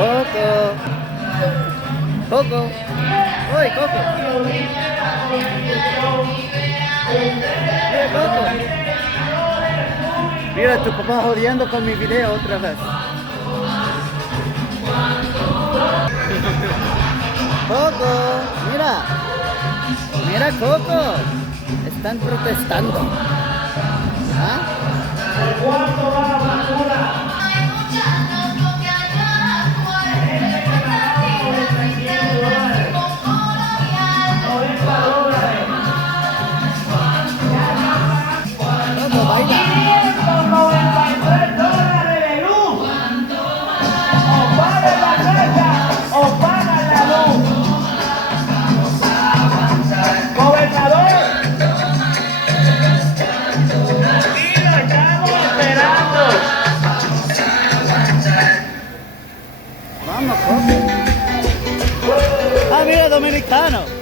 Coco. Coco. Oye, Coco. Mira, Coco. Mira, tu papá jodiendo con mi video otra vez. Coco, mira. Mira, Coco. Están protestando. ¿Ah? Coco, baila. $193 de luz. O paga la casa o paga la luz. Gobernador. Y lo estamos esperando. Vamos, Coco. Ah, mira, dominicano.